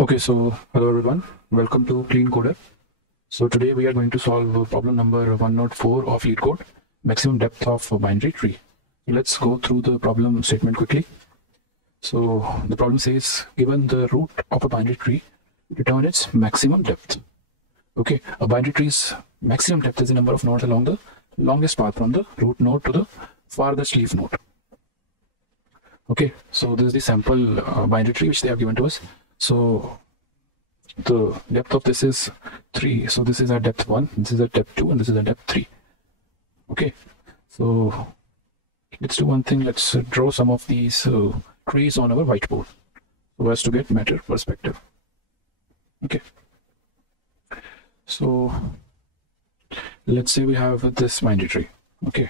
Okay, so hello everyone, welcome to Clean Coder. So today we are going to solve problem number 104 of Leetcode, maximum depth of a binary tree. Let's go through the problem statement quickly. So the problem says, given the root of a binary tree, return its maximum depth. Okay, a binary tree's maximum depth is the number of nodes along the longest path from the root node to the farthest leaf node. Okay, so this is the sample binary tree which they have given to us. So the depth of this is 3. So this is at depth 1, this is at depth 2, and this is at depth 3. Okay, so let's do one thing. Let's draw some of these trees on our whiteboard so as to get better perspective. Okay, so let's say we have this binary tree. Okay,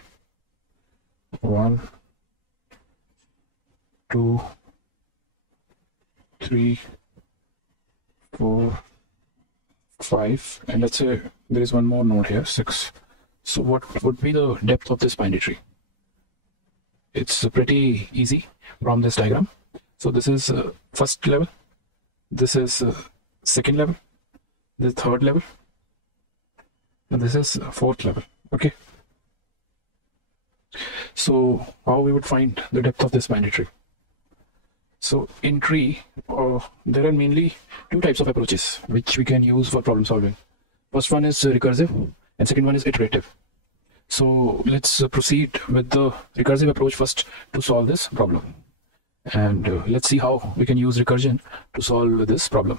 1, 2, 3, 4, 5, and let's say there is one more node here, 6. So what would be the depth of this binary tree? It's pretty easy from this diagram. So this is first level, this is second level, this is third level, and this is fourth level. Okay, so how we would find the depth of this binary tree? So in tree, there are mainly two types of approaches which we can use for problem solving. First one is recursive and second one is iterative. So let's proceed with the recursive approach first to solve this problem. And let's see how we can use recursion to solve this problem.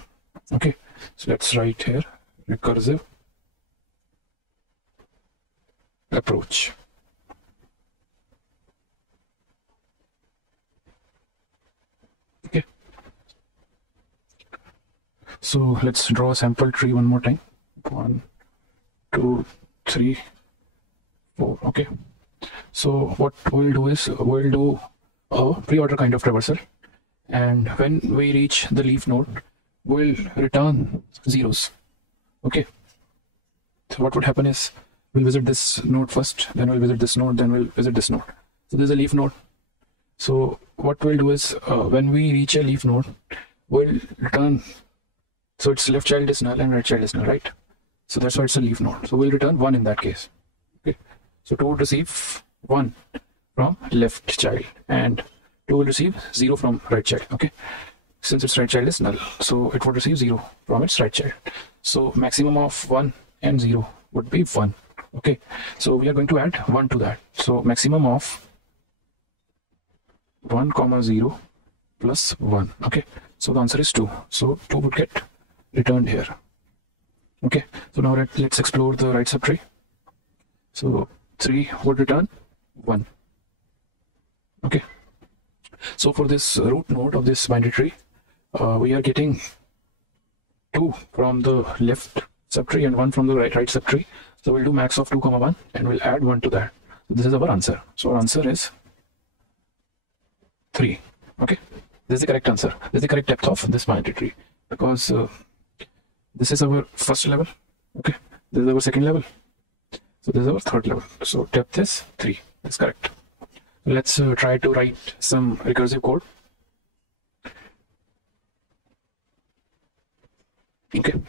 Okay, so let's write here recursive approach. Okay, so let's draw a sample tree one more time. 1, 2, 3, 4. Okay, so what we'll do is we'll do a pre-order kind of traversal, and when we reach the leaf node we'll return zeros. Okay, so what would happen is we'll visit this node first, then we'll visit this node, then we'll visit this node. So there's a leaf node. So what we'll do is when we reach a leaf node, we'll return, so its left child is null and right child is null, right? So that's why it's a leaf node. So we'll return 1 in that case. Okay, so 2 will receive 1 from left child and 2 will receive 0 from right child. Okay, since its right child is null, so it would receive 0 from its right child. So maximum of 1 and 0 would be 1. Okay, so we are going to add 1 to that. So maximum of 1, 0 plus 1. Okay, so the answer is 2. So 2 would get returned here. Okay, so now let's explore the right subtree. So 3 would return 1. Okay, so for this root node of this binary tree, we are getting 2 from the left subtree and 1 from the right subtree. So we'll do max of 2, 1 and we'll add 1 to that. So this is our answer. So our answer is 3. Okay, this is the correct answer. This is the correct depth of this binary tree, because this is our first level. Okay, this is our second level, so this is our third level. So depth is 3. That's correct. Let's try to write some recursive code. Okay,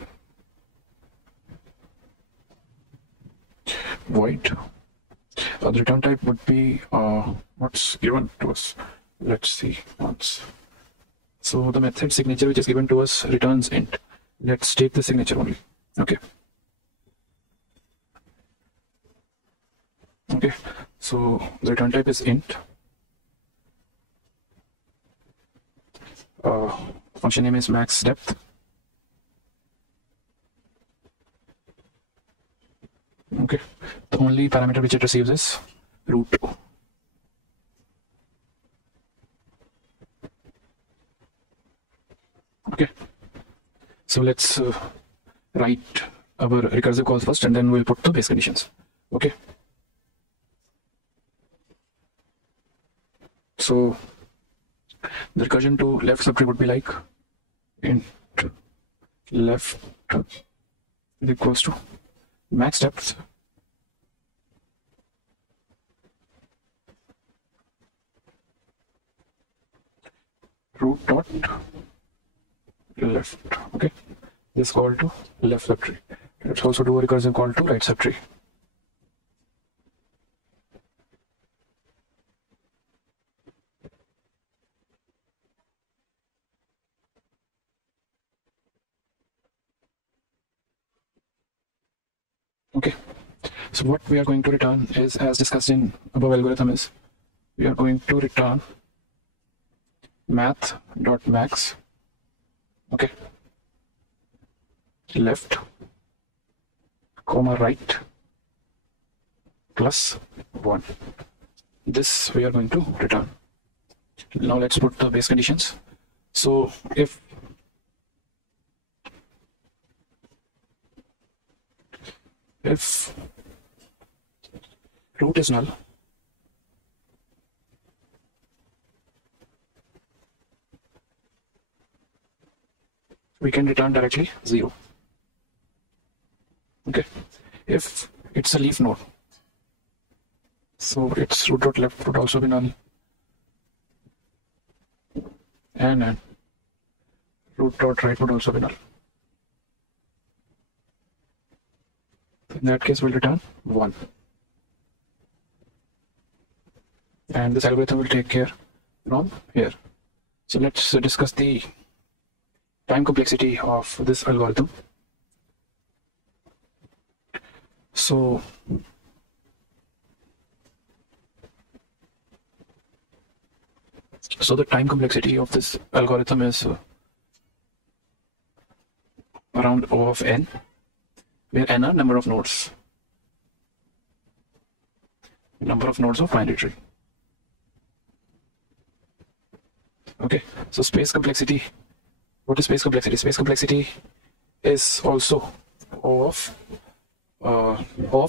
void the return type would be what's given to us. Let's see once. So the method signature which is given to us returns int. Let's take the signature only. Okay, okay, so the return type is int. Function name is max depth. Okay, the only parameter which it receives is root. Okay, so let's write our recursive calls first and then we'll put the base conditions. Okay, so the recursion to left subtree would be like int left is equals to max depth root dot left. Okay, this call to left subtree. Let's also do a recursive call to right subtree. Okay, so what we are going to return is, as discussed in above algorithm, is we are going to return math.max, okay, left, comma right, plus 1. This we are going to return. Now let's put the base conditions. So if root is null, we can return directly 0. Okay, if it's a leaf node, so its root dot left would also be null, and root dot right would also be null. In that case, we'll return 1. And this algorithm will take care from here. So let's discuss the time complexity of this algorithm. So the time complexity of this algorithm is around O of n, where n are number of nodes of binary tree. Okay, so space complexity. What is space complexity? Space complexity is also O of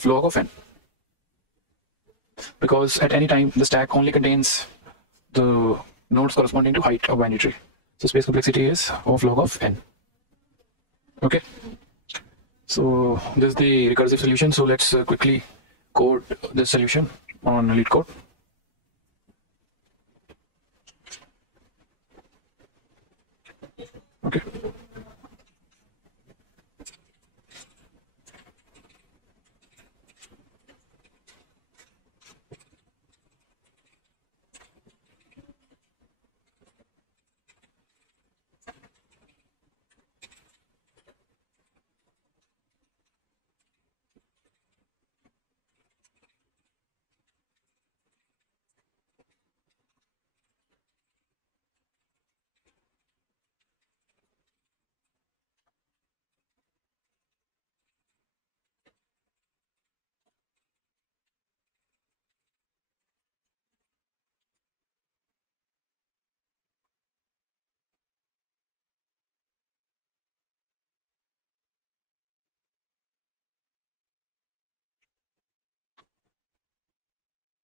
log of n, because at any time the stack only contains the nodes corresponding to height of binary tree. So space complexity is O of log of n. Okay, so this is the recursive solution. So let's quickly code this solution on Leetcode. Okay.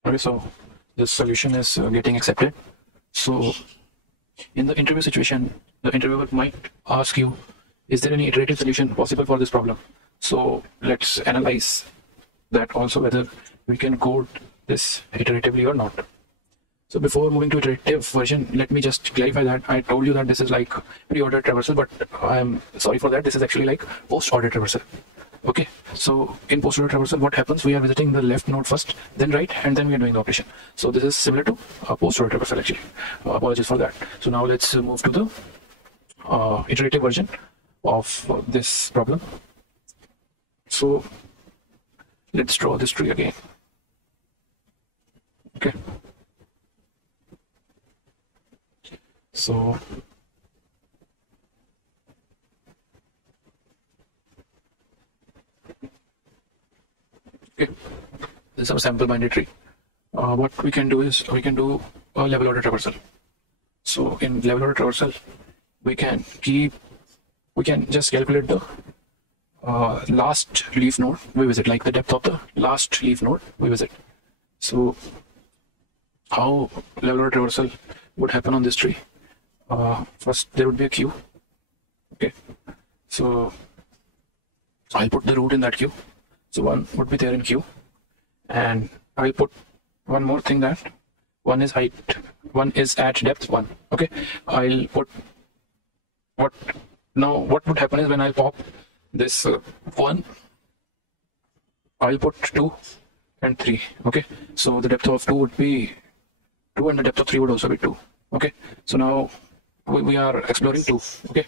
Okay, so this solution is getting accepted. So in the interview situation, the interviewer might ask you, is there any iterative solution possible for this problem? So let's analyze that also, whether we can code this iteratively or not. So before moving to iterative version, let me just clarify that I told you that this is like pre-ordered traversal, but I'm sorry for that. This is actually like post-ordered traversal. Okay, so in post-ordered traversal, what happens? We are visiting the left node first, then right, and then we are doing the operation. So this is similar to post-ordered traversal actually. Apologies for that. So now let's move to the iterative version of this problem. So let's draw this tree again. Okay. So okay, this is our sample binary tree. What we can do is we can do a level order traversal. So in level order traversal, we can just calculate the last leaf node we visit, like the depth of the last leaf node we visit. So how level order traversal would happen on this tree? First there would be a queue. Okay, so I'll put the root in that queue. So one would be there in queue, and I'll put one more thing, that one is height, one is at depth 1. Okay, I'll put what now what would happen is when I pop this 1, I'll put 2 and 3. Okay, so the depth of 2 would be 2 and the depth of 3 would also be 2. Okay, so now we are exploring 2. Okay,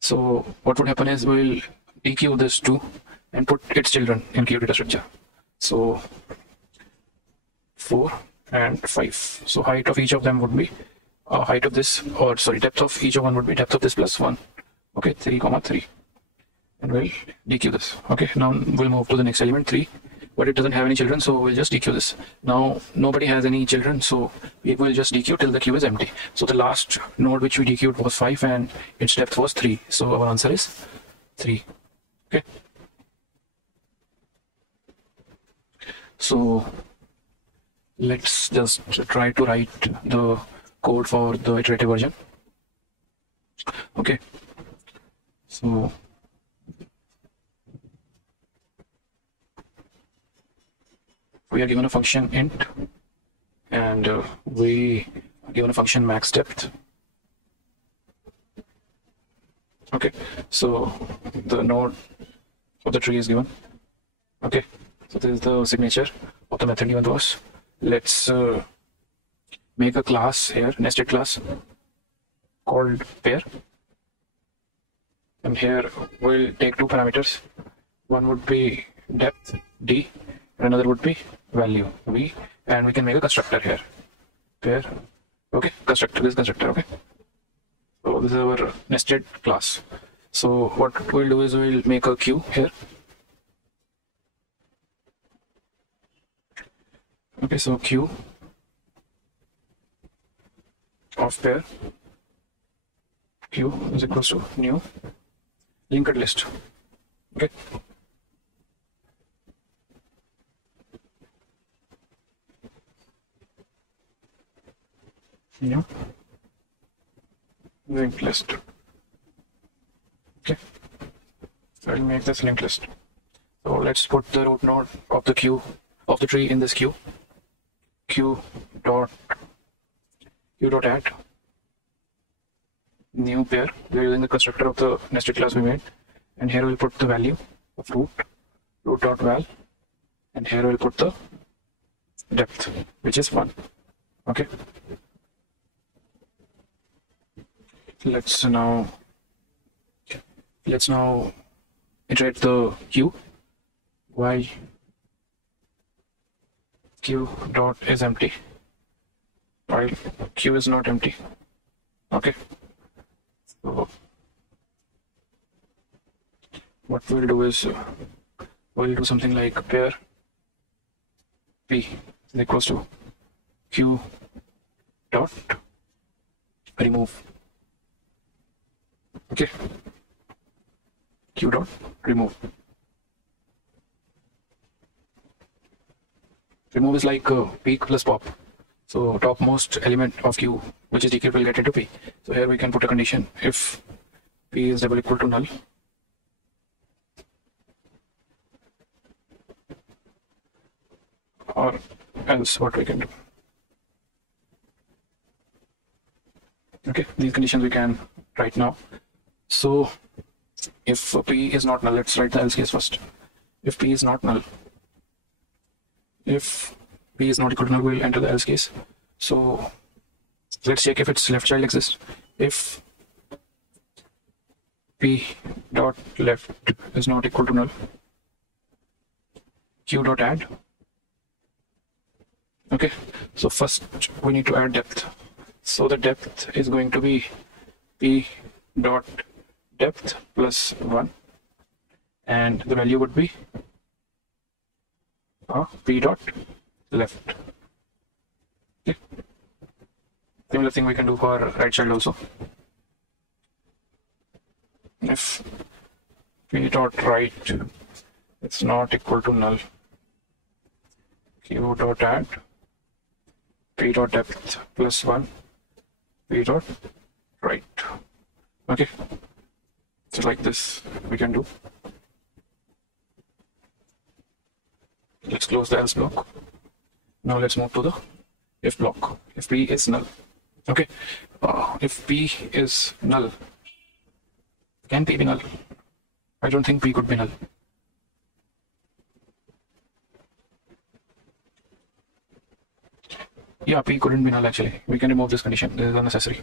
so what would happen is we'll dequeue this 2 and put its children in queue data structure. So 4 and 5. So height of each of them would be height of this, or sorry, depth of each of one would be depth of this plus 1. Okay, 3 comma 3, and we'll dequeue this. Okay, now we'll move to the next element 3, but it doesn't have any children, so we'll just dequeue this. Now nobody has any children, so we will just dequeue till the queue is empty. So the last node which we dequeued was 5 and its depth was 3, so our answer is 3. Okay, so let's just try to write the code for the iterative version. Okay, so we are given a function int, and we are given a function max depth. Okay, so the node of the tree is given. Okay, so this is the signature of the method given to us. Let's make a class here, nested class called pair, and here we'll take 2 parameters. One would be depth d, and another would be value v, and we can make a constructor here, pair. Okay, constructor, this constructor. Okay, so this is our nested class. So what we'll do is we'll make a queue here. Okay, so queue of pair, queue is equals to new linked list. Okay, new linked list. Okay, so I'll make this linked list. So let's put the root node of the queue of the tree in this queue. Q dot add new pair. We are using the constructor of the nested class we made, and here we'll put the value of root dot val, and here we'll put the depth, which is 1. Okay, let's now iterate the queue. Why queue dot is empty while queue is not empty. Okay, so what we'll do is we'll do something like pair p is equals to queue dot remove. Okay, queue dot remove. Remove is like peek plus pop. So topmost element of queue, which is dequeued, will get into p. So here we can put a condition if p is double equal to null, or else what we can do. Okay, these conditions we can write now. So if p is not null, let's write the else case first. If p is not null, if p is not equal to null, we'll enter the else case. So let's check if its left child exists. If p dot left is not equal to null, q dot add. Okay, so first we need to add depth. So the depth is going to be p dot depth plus 1, and the value would be p dot left. Okay. Similar thing we can do for right child also. If p dot right is not equal to null, q dot add p dot depth plus 1, p dot right. Okay, so like this we can do. Let's close the else block. Now let's move to the if block. If p is null. Okay, if p is null, Can P be null? I don't think P could be null. Yeah, P couldn't be null actually. We can remove this condition. This is unnecessary.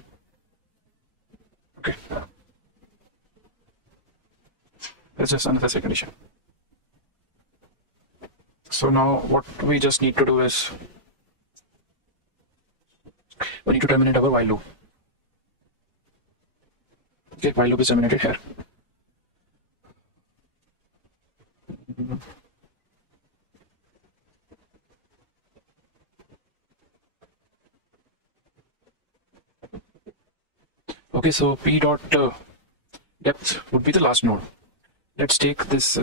Okay. It's just unnecessary condition. So now what we just need to do is we need to terminate our while loop. Okay, while loop is terminated here. Okay, so P dot depth would be the last node. Let's take this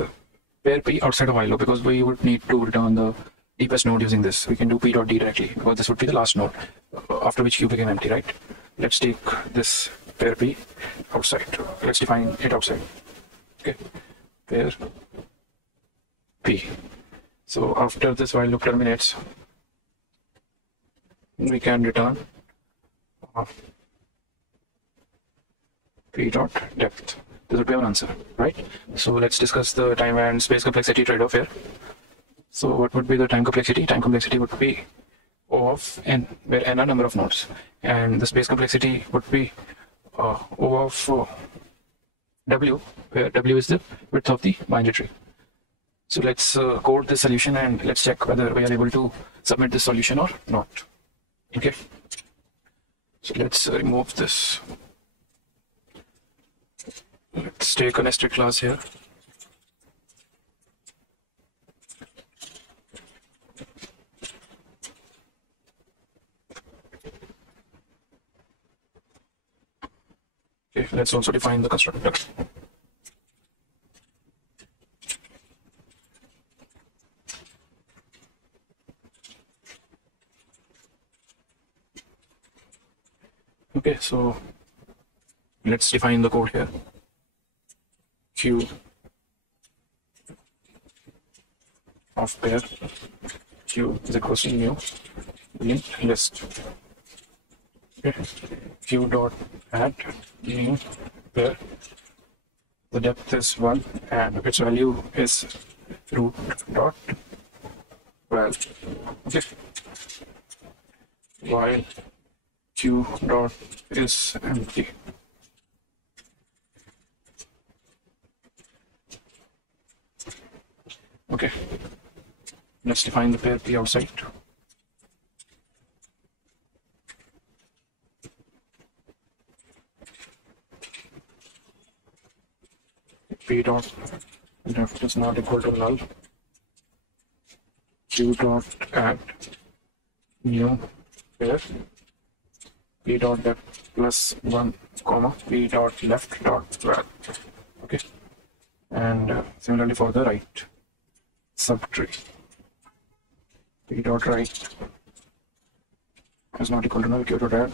pair P outside of while loop because we would need to return the deepest node using this. We can do P dot D directly because this would be the last node after which Q became empty, right? Let's take this pair P outside. Let's define it outside. Okay, pair P. So after this while loop terminates, we can return P dot depth. This would be our answer, right? So let's discuss the time and space complexity trade-off here. So what would be the time complexity? Time complexity would be O of n, where n are number of nodes, and the space complexity would be O of W, where W is the width of the binary tree. So let's code this solution and let's check whether we are able to submit this solution or not. Okay. So let's remove this. Let's take a nested class here. Okay, let's also define the constructor. Okay, so let's define the code here. Q of pair Q is equals to new linked list. Okay. Q dot add new pair. The depth is 1 and its value is root dot 12. Okay. While Q dot is empty. Okay, let's define the pair P outside. P dot left is not equal to null. Q dot add new pair. P dot depth plus 1 comma P dot left dot 12. Okay, and similarly for the right subtree. P dot right is not equal to null. Q dot add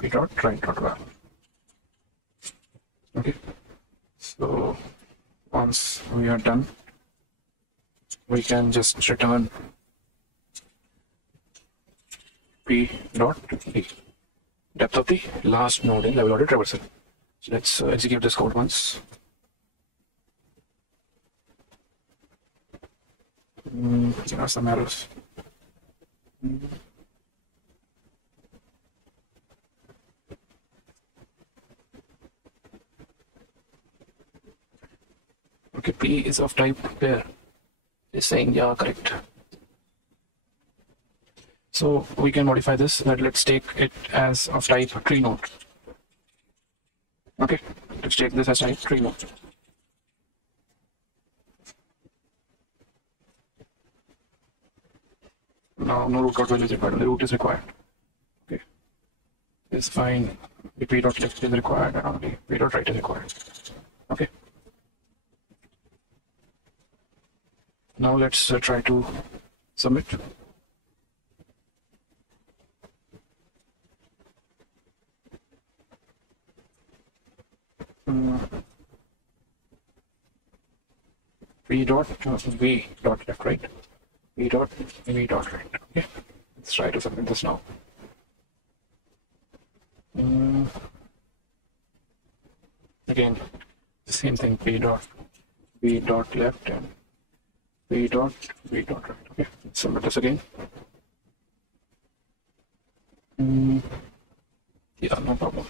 P dot right dot 12. Okay, so once we are done, we can just return P dot D, depth of the last node in level order traversal. So let's execute this code once. There are some errors. Okay, P is of type pair. It's saying yeah, correct. So we can modify this, but let's take it as of type tree node. Okay, let's take this as type tree node. Now no root dot value is required, only root is required. Okay, it's fine. The P dot left is required and only P dot right is required. Okay. Now let's try to submit. P dot V dot left, right? V dot V dot right. Okay, let's try to submit this now. again same thing, p dot left and p dot right. Okay, submit this again. Yeah, no problem.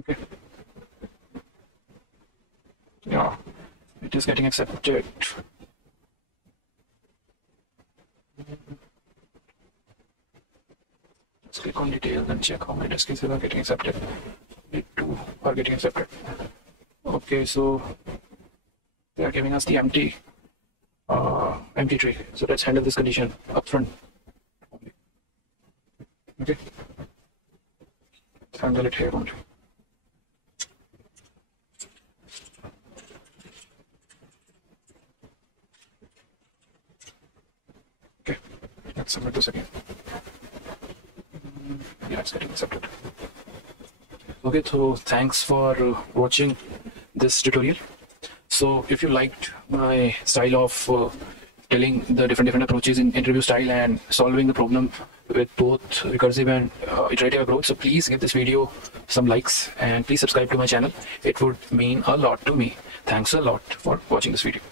Okay. Yeah, it is getting accepted. Let's click on details and check how many test cases are getting accepted. 2 are getting accepted. Okay, so they are giving us the empty tree. So let's handle this condition upfront. Okay, let's handle it here only. Okay, let's submit this again. Yeah, it's getting accepted. Okay, so thanks for watching this tutorial. So if you liked my style of telling the different approaches in interview style and solving the problem with both recursive and iterative approach, so please give this video some likes and please subscribe to my channel. It would mean a lot to me. Thanks a lot for watching this video.